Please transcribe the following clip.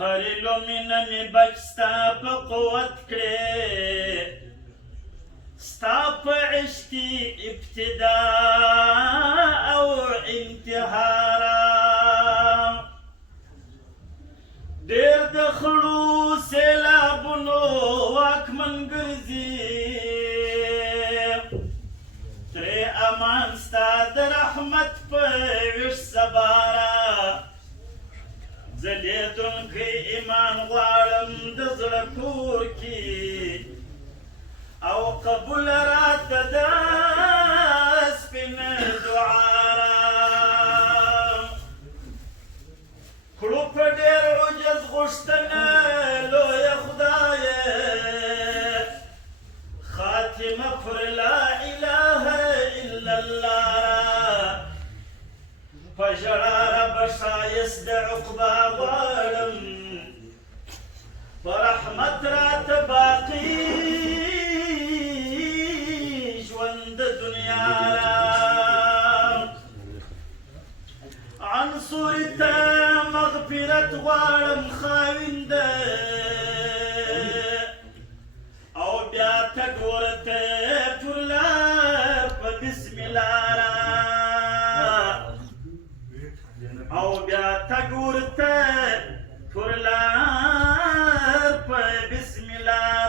هرې لومینه مې بچ ستا په قوت کړې ستا په عشق کې ابتدا او انتها ډېر د خړو سیلابونو واکمن ګرځي ترې امان ستا د رحمت په ویش سباره ځلېدونکی ایمان غواړم د زړه کور کې او قبول راته د سپین دعا کړو په ډېر عجز غوښتنه لویه خدایه خاتمه پر لا اله الا الله په ژړا ربه ښایست د عقبا غواړم په رحمت راته باقي ژوند د دنیا عنصر ته مغفرت غواړم خاوینده او بیا تګ ورته پر لار په بسم الله او بیا تګ ورته پر لار په بسم الله